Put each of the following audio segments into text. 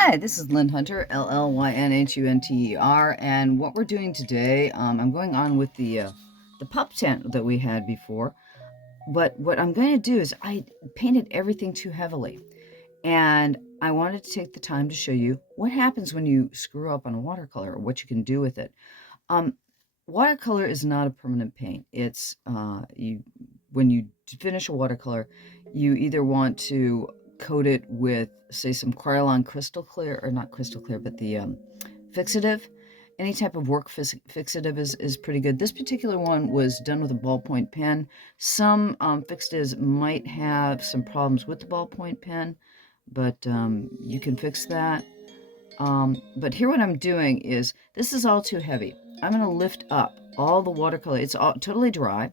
Hi, this is Llyn Hunter, Llynhunter, and what we're doing today, I'm going on with the pup tent that we had before, but what I'm going to do is I painted everything too heavily, and I wanted to take the time to show you what happens when you screw up on a watercolor or what you can do with it. Um, Watercolor is not a permanent paint. It's when you finish a watercolor, you either want to coat it with, say, some Krylon crystal clear, or not crystal clear, but the fixative. Any type of work fixative is pretty good. This particular one was done with a ballpoint pen. Some fixatives might have some problems with the ballpoint pen, but you can fix that. But here what I'm doing is, this is all too heavy. I'm going to lift up all the watercolor. It's all totally dry.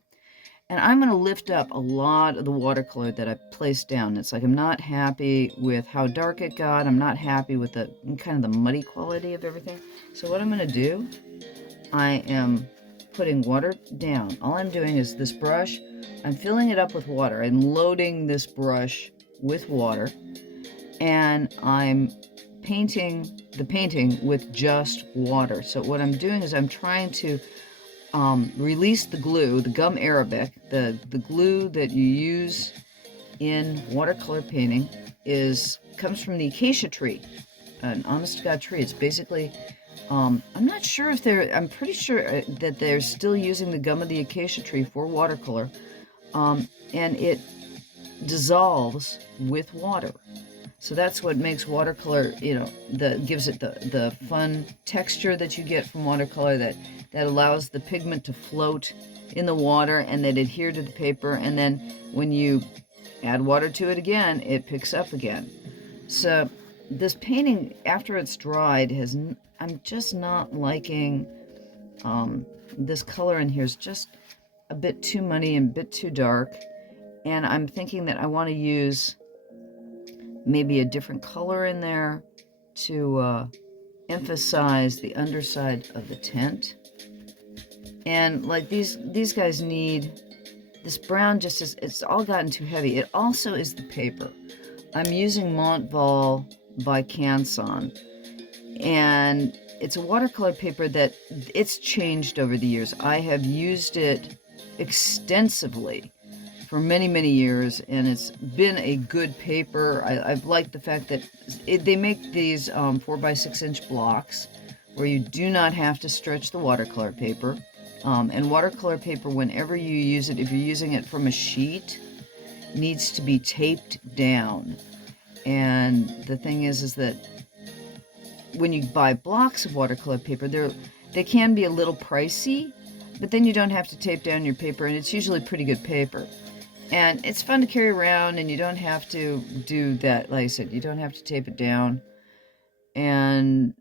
And I'm going to lift up a lot of the watercolor that I placed down. It's like I'm not happy with how dark it got. I'm not happy with the kind of the muddy quality of everything. So what I'm going to do, I am putting water down. All I'm doing is this brush, I'm filling it up with water. I'm loading this brush with water. And I'm painting the painting with just water. So what I'm doing is I'm trying to release the glue, the gum arabic, the glue that you use in watercolor painting comes from the acacia tree, an honest to God tree. It's basically, I'm not sure if I'm pretty sure that they're still using the gum of the acacia tree for watercolor, and it dissolves with water. So that's what makes watercolor, gives it the fun texture that you get from watercolor, that allows the pigment to float in the water and that adhere to the paper. And then when you add water to it again, it picks up again. So this painting, after it's dried, I'm just not liking this color in here. Is just a bit too muddy and a bit too dark. And I'm thinking that I want to use maybe a different color in there to emphasize the underside of the tent. And like these guys need, this brown it's all gotten too heavy. It also is the paper. I'm using Montval by Canson, and it's a watercolor paper that it's changed over the years. I have used it extensively for many, many years, and it's been a good paper. I've liked the fact that they make these 4x6-inch blocks where you do not have to stretch the watercolor paper. And watercolor paper, whenever you use it, if you're using it from a sheet, needs to be taped down. And the thing is that when you buy blocks of watercolor paper, they can be a little pricey, but then you don't have to tape down your paper, and it's usually pretty good paper. And it's fun to carry around, and you don't have to do that. Like I said, you don't have to tape it down. And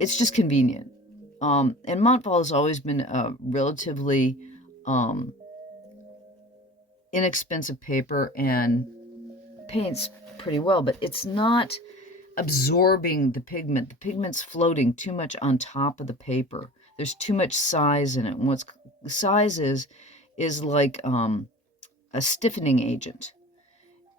it's just convenient. And Montval has always been a relatively inexpensive paper and paints pretty well, but it's not absorbing the pigment. The pigment's floating too much on top of the paper. There's too much size in it. And what's size is like a stiffening agent.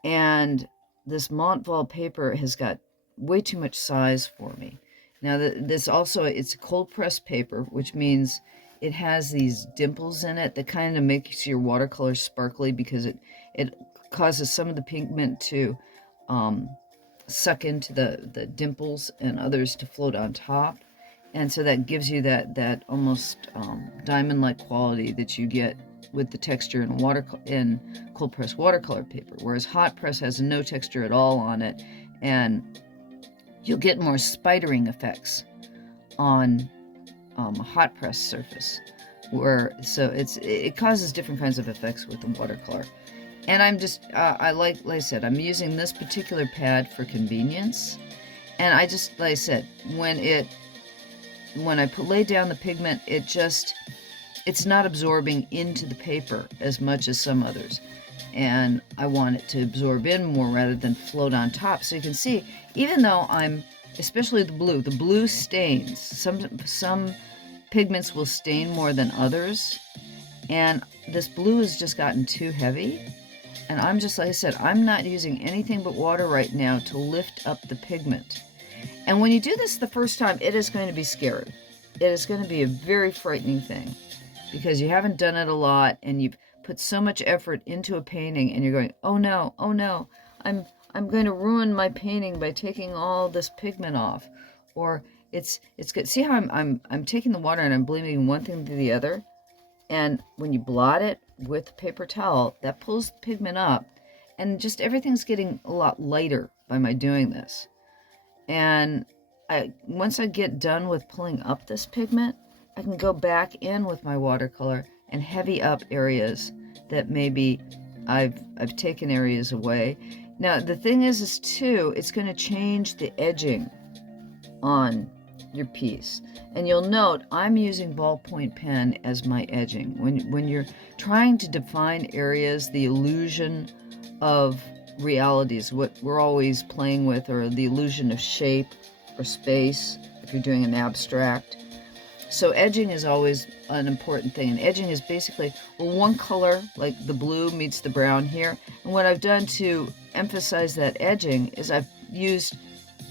And this Montval paper has got way too much size for me. Now, it's a cold pressed paper, which means it has these dimples in it that kind of makes your watercolor sparkly, because it causes some of the pigment to suck into the dimples and others to float on top. And so that gives you that almost diamond-like quality that you get with the texture in cold press watercolor paper, whereas hot press has no texture at all on it, and you'll get more spidering effects on a hot press surface, so it causes different kinds of effects with the watercolor. And I'm just like I said, I'm using this particular pad for convenience, and I just, like I said, when I lay down the pigment, it's not absorbing into the paper as much as some others. And I want it to absorb in more rather than float on top. So you can see, even though especially the blue stains. Some pigments will stain more than others. And this blue has just gotten too heavy. and I'm just, like I said, I'm not using anything but water right now to lift up the pigment. And when you do this the first time, it is going to be scary. It is going to be a very frightening thing because you haven't done it a lot and you've put so much effort into a painting and you're going, oh no, I'm going to ruin my painting by taking all this pigment off. Or it's good. See how I'm taking the water and I'm blending one thing to the other? And when you blot it with paper towel, that pulls the pigment up and just everything's getting a lot lighter by my doing this. And once I get done with pulling up this pigment, I can go back in with my watercolor and heavy up areas that maybe I've taken areas away. Now, the thing is too, it's going to change the edging on your piece. And you'll note I'm using ballpoint pen as my edging. When you're trying to define areas, the illusion of realities, what we're always playing with, or the illusion of shape or space, if you're doing an abstract. So edging is always an important thing. And edging is basically, well, one color, like the blue meets the brown here. And what I've done to emphasize that edging is I've used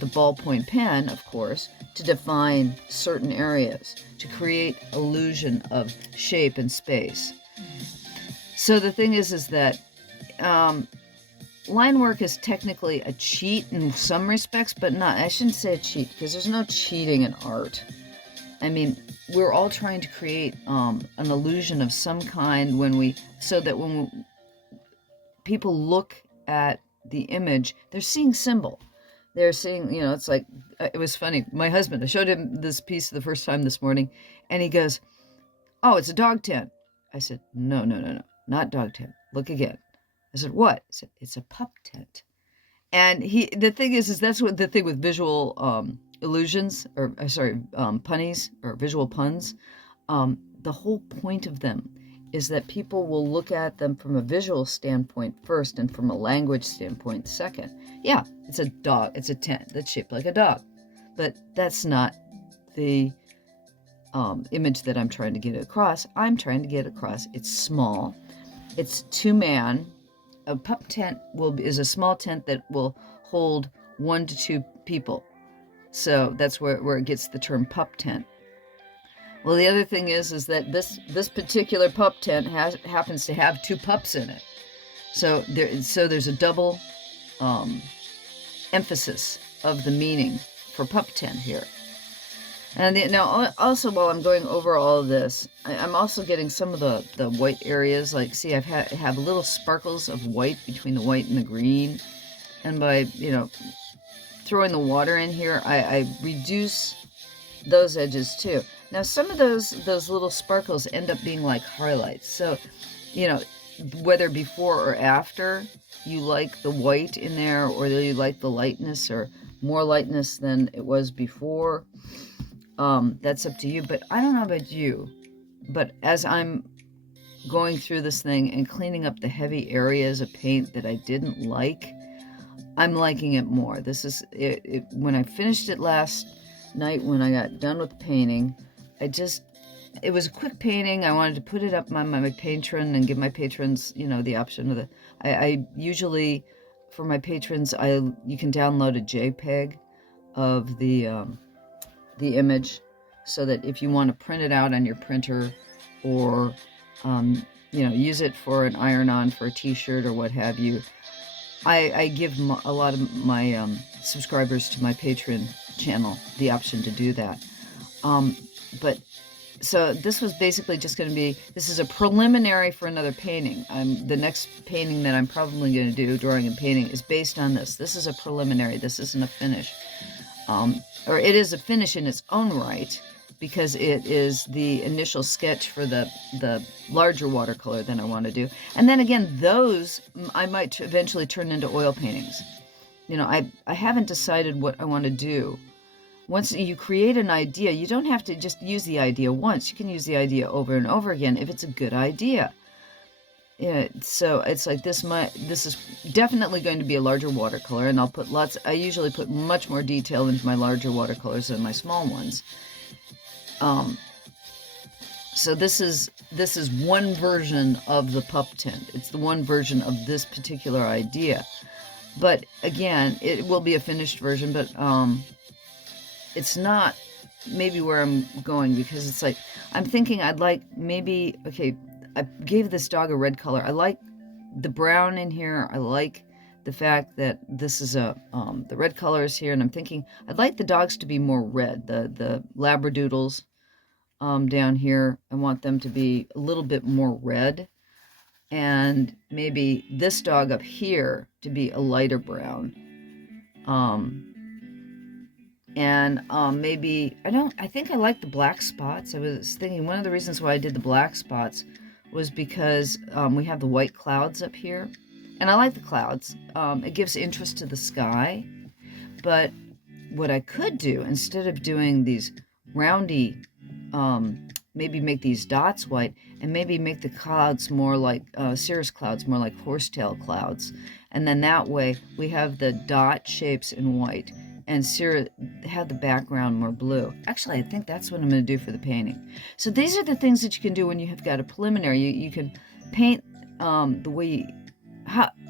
the ballpoint pen, of course, to define certain areas, to create illusion of shape and space. So the thing is that line work is technically a cheat in some respects, but not, I shouldn't say a cheat, because there's no cheating in art. I mean, we're all trying to create an illusion of some kind so that when people look at the image, they're seeing symbol. They're seeing, it's like, it was funny. My husband, I showed him this piece the first time this morning, and he goes, oh, it's a dog tent. I said, no, not dog tent. Look again. I said, what? He said, it's a pup tent. And the thing is that's what the thing with visual illusions, or punnies, or visual puns. The whole point of them is that people will look at them from a visual standpoint first and from a language standpoint second. Yeah, it's a dog. It's a tent that's shaped like a dog. But that's not the image that I'm trying to get across. I'm trying to get across it's small. It's two-man. A pup tent is a small tent that will hold 1 to 2 people. So that's where it gets the term pup tent. Well, the other thing is that this particular pup tent happens to have 2 pups in it. So there's a double emphasis of the meaning for pup tent here. And now also while I'm going over all of this, I'm also getting some of the white areas. Like, see, I have little sparkles of white between the white and the green. And by, throwing the water in here, I reduce those edges too. Now, some of those little sparkles end up being like highlights. So, whether before or after you like the white in there, or you like the lightness or more lightness than it was before, that's up to you. But I don't know about you, but as I'm going through this thing and cleaning up the heavy areas of paint that I didn't like, I'm liking it more. This is it. When I finished it last night, when I got done with painting, it was a quick painting. I wanted to put it up on my patron and give my patrons, the option of I usually, for my patrons, you can download a JPEG of the image, so that if you want to print it out on your printer, or use it for an iron-on for a t-shirt or what have you, I give a lot of my subscribers to my Patreon channel the option to do that. So this was basically just going to be, this is a preliminary for another painting. The next painting that I'm probably going to do, drawing and painting, is based on this. This is a preliminary. This isn't a finish. Or it is a finish in its own right, because it is the initial sketch for the larger watercolor that I want to do. And then again, those I might eventually turn into oil paintings. I haven't decided what I want to do. Once you create an idea, you don't have to just use the idea once. You can use the idea over and over again if it's a good idea. So it's like this is definitely going to be a larger watercolor, and I usually put much more detail into my larger watercolors than my small ones. So this is one version of the pup tent. It's the one version of this particular idea. But again, it will be a finished version, but it's not maybe where I'm going, because it's like, I'm thinking I'd like maybe, okay, I gave this dog a red color. I like the brown in here. I like the fact that this is the red color is here, and I'm thinking I'd like the dogs to be more red. The Labradoodles down here, I want them to be a little bit more red, and maybe this dog up here to be a lighter brown. Maybe, I think I like the black spots. I was thinking one of the reasons why I did the black spots was because we have the white clouds up here. And I like the clouds. It gives interest to the sky. But what I could do, instead of doing these roundy, maybe make these dots white, and maybe make the clouds more like, cirrus clouds, more like horsetail clouds. And then that way we have the dot shapes in white, and have the background more blue. Actually, I think that's what I'm going to do for the painting. So these are the things that you can do when you have got a preliminary. You can paint the way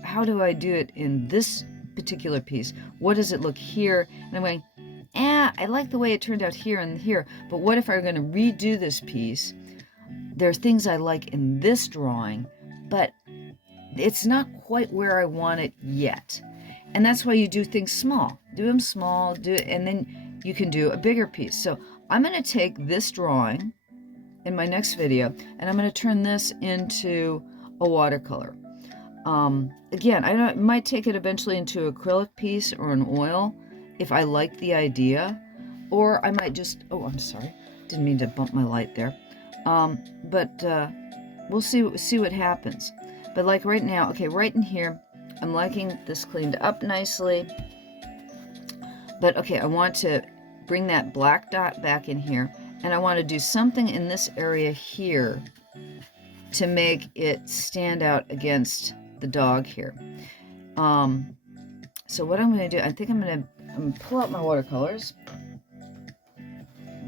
how do I do it in this particular piece? What does it look here? And I'm going, I like the way it turned out here and here, but what if I'm going to redo this piece? There are things I like in this drawing, but it's not quite where I want it yet. And that's why you do things small. Do them small, and then you can do a bigger piece. So I'm going to take this drawing in my next video, and I'm going to turn this into a watercolor. Again, I might take it eventually into acrylic piece or an oil if I like the idea, or I might just, oh, I'm sorry, didn't mean to bump my light there. We'll see what happens. But like right now, okay, right in here, I'm liking this cleaned up nicely. But okay, I want to bring that black dot back in here, and I want to do something in this area here to make it stand out against the dog here. So what I'm going to do, I think I'm going to pull out my watercolors.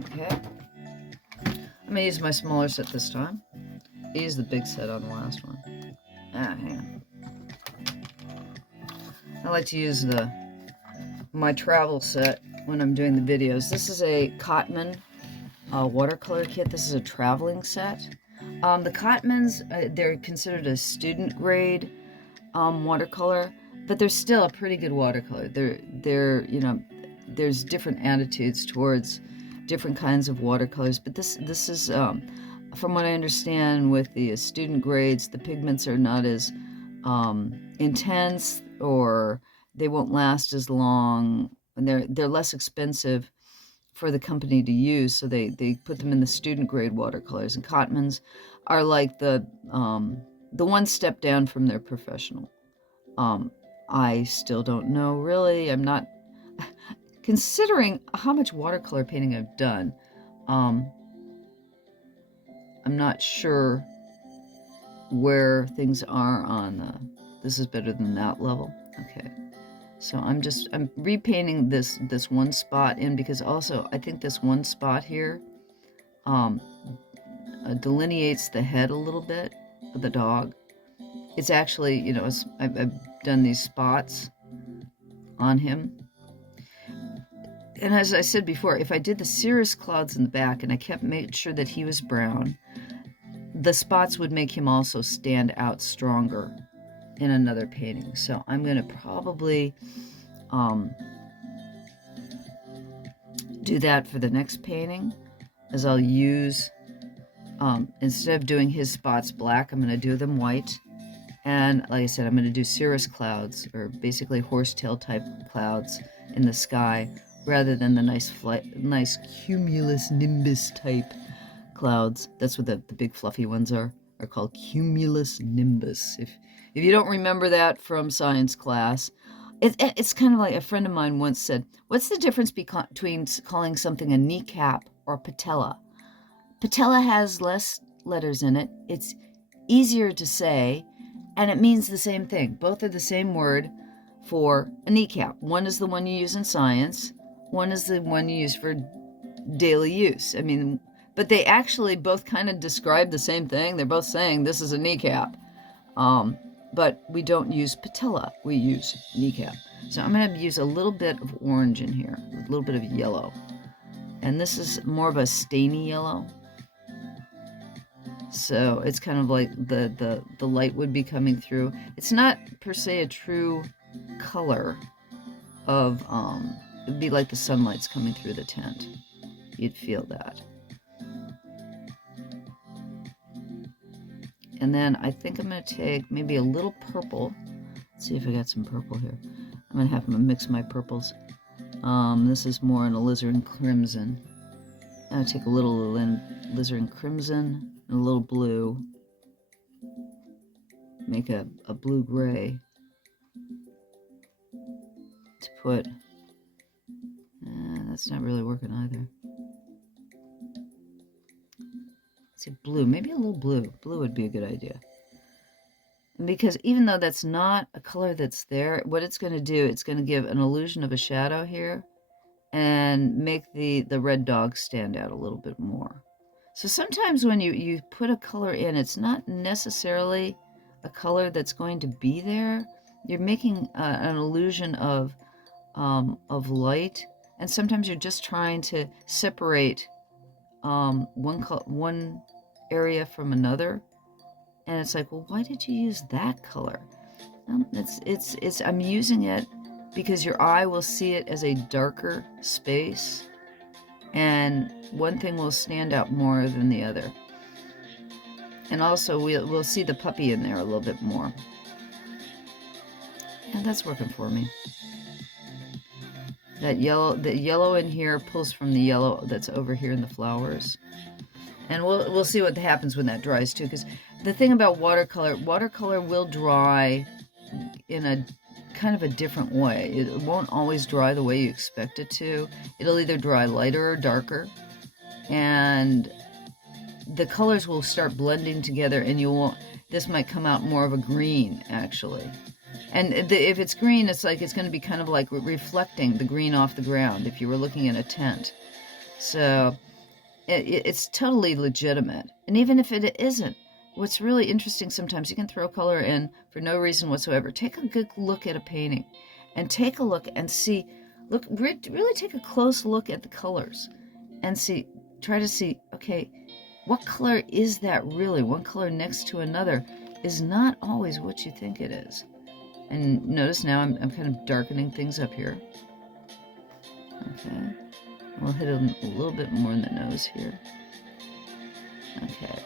Okay. I'm going to use my smaller set this time. I used the big set on the last one. Hang on. I like to use my travel set when I'm doing the videos. This is a Cotman watercolor kit. This is a traveling set. The Cotmans, they're considered a student grade watercolor, but they're still a pretty good watercolor. They're there's different attitudes towards different kinds of watercolors, but this is from what I understand, with the student grades, the pigments are not as intense, or they won't last as long, and they're less expensive for the company to use, so they put them in the student grade watercolors. And Cotmans are like the one step down from their professional. I still don't know, really. I'm not considering how much watercolor painting I've done. I'm not sure where things are on this is better than that level. Okay, so I'm repainting this one spot in, because also I think this one spot here delineates the head a little bit of the dog. It's actually, I've done these spots on him. And as I said before, if I did the cirrus clouds in the back and I made sure that he was brown, the spots would make him also stand out stronger in another painting. So I'm going to probably do that for the next painting, as I'll use, instead of doing his spots black, I'm going to do them white. And like I said, I'm going to do cirrus clouds, or basically horsetail type clouds in the sky, rather than the nice cumulus nimbus type clouds. That's what the big fluffy ones are called cumulus nimbus. If you don't remember that from science class, it's kind of like a friend of mine once said, what's the difference between calling something a kneecap or patella? Patella has less letters in it. It's easier to say, and it means the same thing. Both are the same word for a kneecap. One is the one you use in science. One is the one you use for daily use. I mean, but they actually both kind of describe the same thing. They're both saying this is a kneecap. But we don't use patella, we use kneecap. So I'm going to use a little bit of orange in here, a little bit of yellow. And this is more of a stainy yellow. So it's kind of like the light would be coming through. It's not per se a true color of, it'd be like the sunlight's coming through the tent. You'd feel that. And then I think I'm going to take maybe a little purple. Let's see if I got some purple here. I'm going to have to mix my purples. This is more in alizarin crimson. I'm going to take a little alizarin crimson and a little blue. Make a blue-gray to put. That's not really working either. See, blue, maybe a little blue. Blue would be a good idea. Because even though that's not a color that's there, what it's going to do, it's going to give an illusion of a shadow here and make the red dog stand out a little bit more. So sometimes when you put a color in, it's not necessarily a color that's going to be there. You're making an illusion of light, and sometimes you're just trying to separate one area from another, and it's like, well, why did you use that color? I'm using it because your eye will see it as a darker space, and one thing will stand out more than the other. And also we'll see the puppy in there a little bit more. And that's working for me. The yellow in here pulls from the yellow that's over here in the flowers. And we'll see what happens when that dries too, because the thing about watercolor will dry in a kind of a different way. It won't always dry the way you expect it to. It'll either dry lighter or darker, and the colors will start blending together, and this might come out more of a green actually. And if it's green, it's going to be kind of like reflecting the green off the ground if you were looking at a tent. So it's totally legitimate. And even if it isn't, what's really interesting, sometimes you can throw color in for no reason whatsoever. Take a good look at a painting and take a look and see, really take a close look at the colors and try to see, okay, what color is that really? One color next to another is not always what you think it is. And notice now I'm kind of darkening things up here. Okay. We'll hit a little bit more in the nose here. Okay.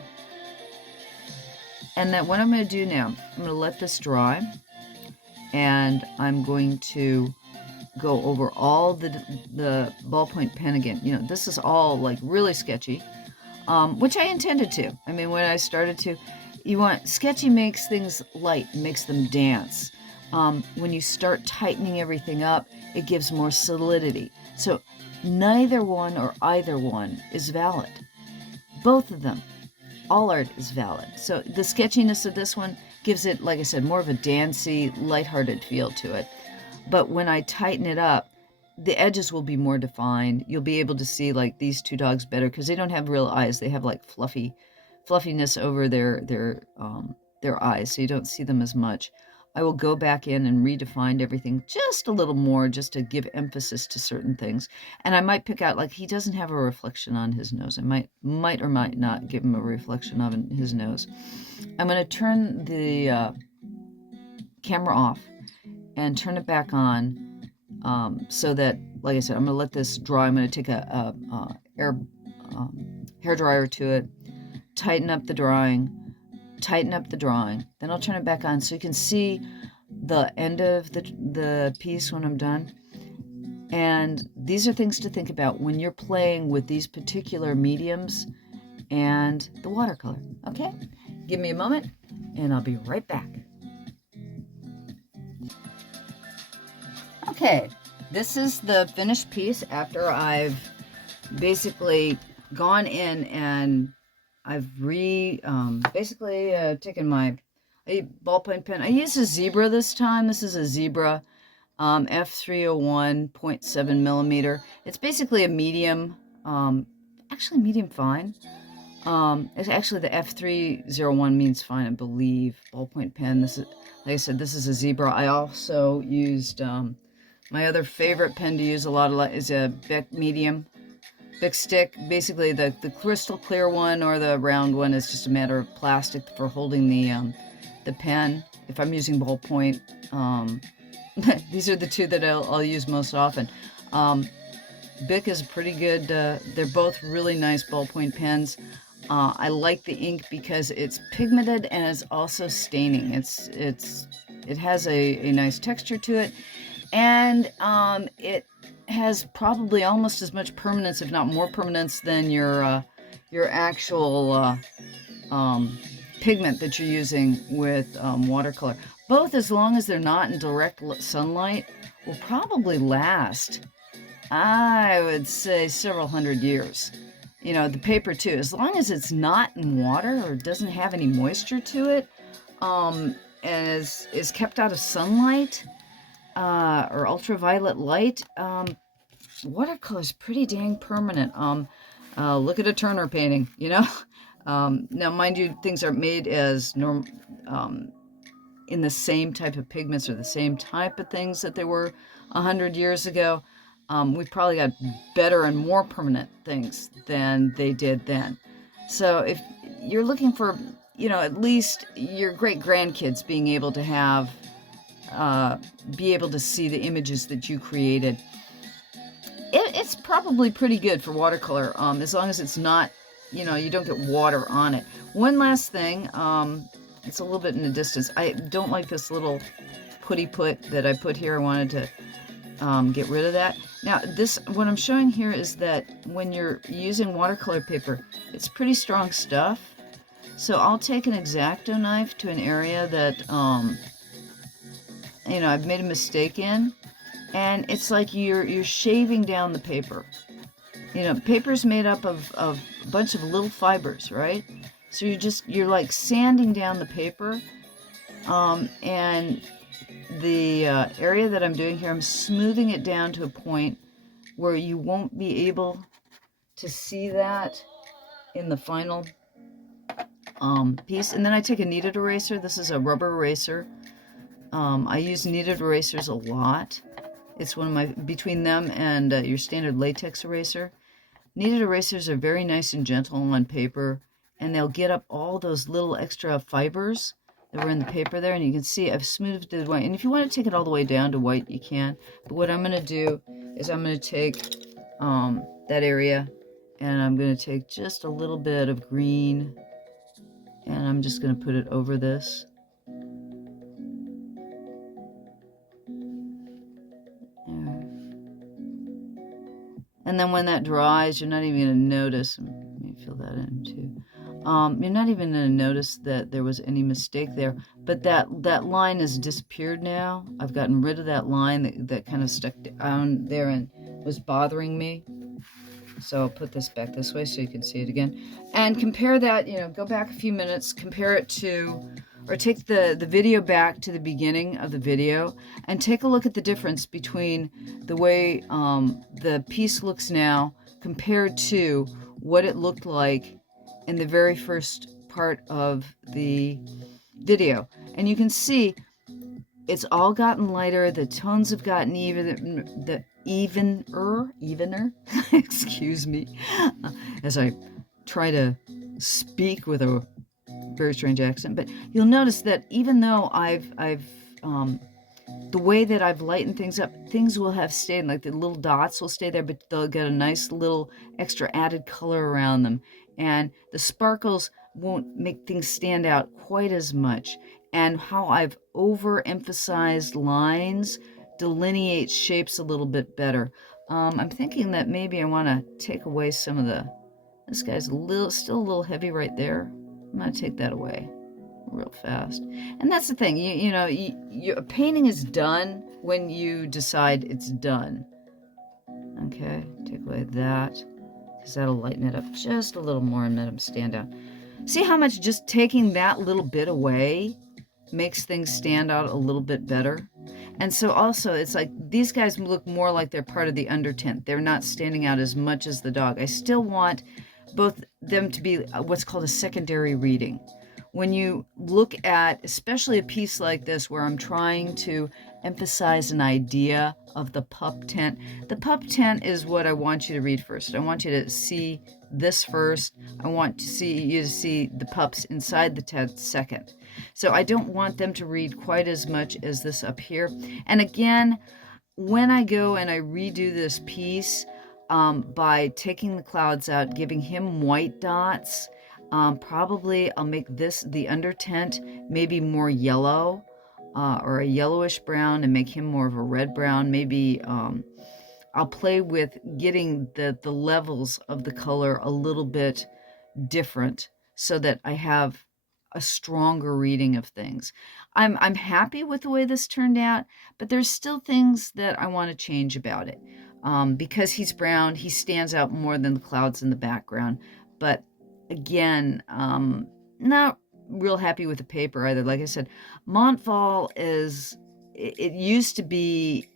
And then what I'm going to do now, I'm going to let this dry. And I'm going to go over all the ballpoint pen again. You know, this is all like really sketchy, which I intended to. I mean, when I started to, sketchy makes things light, makes them dance. When you start tightening everything up, it gives more solidity. So neither one or either one is valid. Both of them, all art is valid. So the sketchiness of this one gives it, like I said, more of a dancey, lighthearted feel to it. But when I tighten it up, the edges will be more defined. You'll be able to see like these two dogs better because they don't have real eyes. They have like fluffiness over their eyes, so you don't see them as much. I will go back in and redefine everything just a little more, just to give emphasis to certain things. And I might pick out, like, he doesn't have a reflection on his nose. I might or might not give him a reflection on his nose. I'm going to turn the camera off and turn it back on, so that, like I said, I'm going to let this dry. I'm going to take a hair dryer to it, tighten up the drawing, then I'll turn it back on so you can see the end of the piece when I'm done. And these are things to think about when you're playing with these particular mediums and the watercolor. Okay, give me a moment and I'll be right back. Okay, this is the finished piece after I've basically gone in and I've basically taken my ballpoint pen. I used a zebra this time. This is a zebra f301 0.7 millimeter. It's basically a medium. Actually, actually medium fine. It's actually the F301 means fine, I believe. Ballpoint pen. This is, like I said, this is a zebra. I also used my other favorite pen to use a lot is a Bick medium. Bick stick. Basically, the crystal clear one or the round one is just a matter of plastic for holding the pen. If I'm using ballpoint, these are the two that I'll use most often. Bick is pretty good. They're both really nice ballpoint pens. I like the ink because it's pigmented and it's also staining. It has a nice texture to it, and it has probably almost as much permanence, if not more permanence, than your actual pigment that you're using with watercolor. Both, as long as they're not in direct sunlight, will probably last, I would say, several hundred years. You know, the paper too, as long as it's not in water or doesn't have any moisture to it, and is kept out of sunlight or ultraviolet light, watercolor is pretty dang permanent. Look at a Turner painting, you know. Now, mind you, things are made as in the same type of pigments or the same type of things that they were 100 years ago. We've probably got better and more permanent things than they did then. So if you're looking for, you know, at least your great-grandkids being able to have, be able to see the images that you created, it's probably pretty good for watercolor, as long as it's not, you know, you don't get water on it. One last thing, it's a little bit in the distance. I don't like this little put that I put here. I wanted to get rid of that. Now, what I'm showing here is that when you're using watercolor paper, it's pretty strong stuff. So I'll take an X-Acto knife to an area that, you know, I've made a mistake in, and it's like you're shaving down the paper. You know, paper's made up of a bunch of little fibers, right? So you're like sanding down the paper, and the area that I'm doing here, I'm smoothing it down to a point where you won't be able to see that in the final piece. And then I take a kneaded eraser. This is a rubber eraser. I use kneaded erasers a lot. It's one of my, between them and your standard latex eraser. Kneaded erasers are very nice and gentle on paper, and they'll get up all those little extra fibers that were in the paper there, and you can see I've smoothed it away. And if you want to take it all the way down to white, you can. But what I'm going to do is I'm going to take that area, and I'm going to take just a little bit of green, and I'm just going to put it over this. And then when that dries, you're not even going to notice. Let me fill that in too. You're not even going to notice that there was any mistake there. But that line has disappeared now. I've gotten rid of that line that kind of stuck down there and was bothering me. So I'll put this back this way so you can see it again. And compare that, you know, go back a few minutes, compare it to, or take the video back to the beginning of the video and take a look at the difference between the way the piece looks now compared to what it looked like in the very first part of the video. And you can see it's all gotten lighter, the tones have gotten evener, excuse me, as I try to speak with a very strange accent. But you'll notice that even though I've the way that I've lightened things up, things will have stayed, like the little dots will stay there, but they'll get a nice little extra added color around them. And the sparkles won't make things stand out quite as much. And how I've overemphasized lines delineates shapes a little bit better. I'm thinking that maybe I want to take away some of this guy's still a little heavy right there. I'm going to take that away real fast. And that's the thing, you know, a painting is done when you decide it's done. Okay, take away that, because that'll lighten it up just a little more and let them stand out. See how much just taking that little bit away makes things stand out a little bit better? And so also, it's like these guys look more like they're part of the undertent. They're not standing out as much as the dog. I still want both them to be what's called a secondary reading. When you look at, especially a piece like this where I'm trying to emphasize an idea of the pup tent, the pup tent is what I want you to read first. I want you to see this first. I want you to see the pups inside the tent second. So I don't want them to read quite as much as this up here. And again, when I go and I redo this piece, by taking the clouds out, giving him white dots, probably I'll make this, the under tent, maybe more yellow, or a yellowish brown, and make him more of a red brown. Maybe I'll play with getting the levels of the color a little bit different so that I have a stronger reading of things. I'm happy with the way this turned out, but there's still things that I want to change about it. Because he's brown, he stands out more than the clouds in the background. But again, not real happy with the paper either. Like I said, Montval it used to be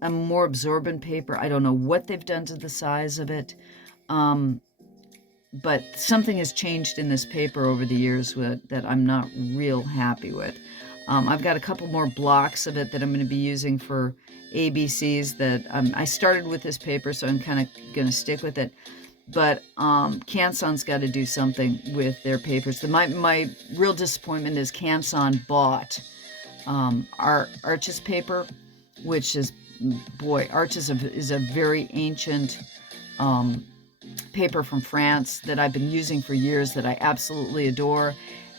a more absorbent paper. I don't know what they've done to the size of it. But something has changed in this paper over the years that I'm not real happy with. I've got a couple more blocks of it that I'm going to be using for ABCs that I started with this paper, so I'm kind of going to stick with it. But Canson's got to do something with their papers. My real disappointment is Canson bought Arches paper, which is, boy, Arches is a very ancient paper from France that I've been using for years that I absolutely adore.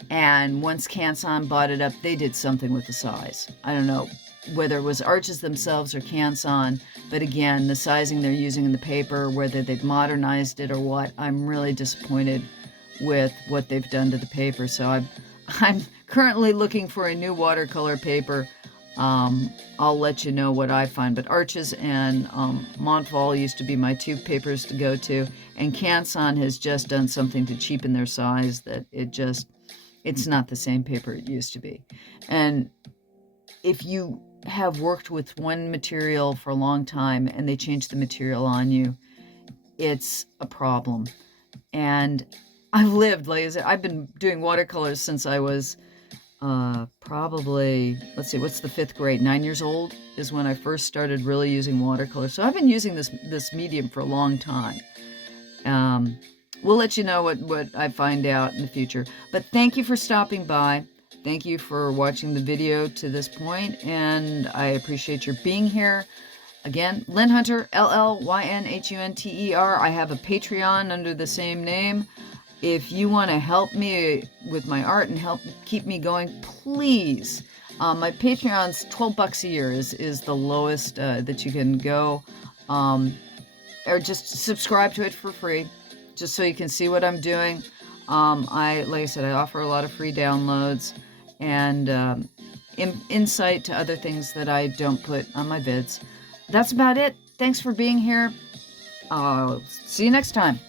And once Canson bought it up, they did something with the size. I don't know whether it was Arches themselves or Canson, but again, the sizing they're using in the paper, whether they've modernized it or what, I'm really disappointed with what they've done to the paper. So I'm currently looking for a new watercolor paper. I'll let you know what I find, but Arches and Montval used to be my two papers to go to, and Canson has just done something to cheapen their size that it's not the same paper it used to be. And if you have worked with one material for a long time and they change the material on you, it's a problem. And I've lived, like I said, I've been doing watercolors since I was probably, let's see, what's the 5th grade? 9 years old is when I first started really using watercolor. So I've been using this medium for a long time. We'll let you know what I find out in the future. But thank you for stopping by. Thank you for watching the video to this point, and I appreciate your being here. Again, Llyn Hunter, LLYNHUNTER. I have a Patreon under the same name. If you want to help me with my art and help keep me going, please. My Patreon's $12 a year is the lowest that you can go. Or just subscribe to it for free, just so you can see what I'm doing. Like I said, I offer a lot of free downloads and insight to other things that I don't put on my vids. That's about it. Thanks for being here. See you next time.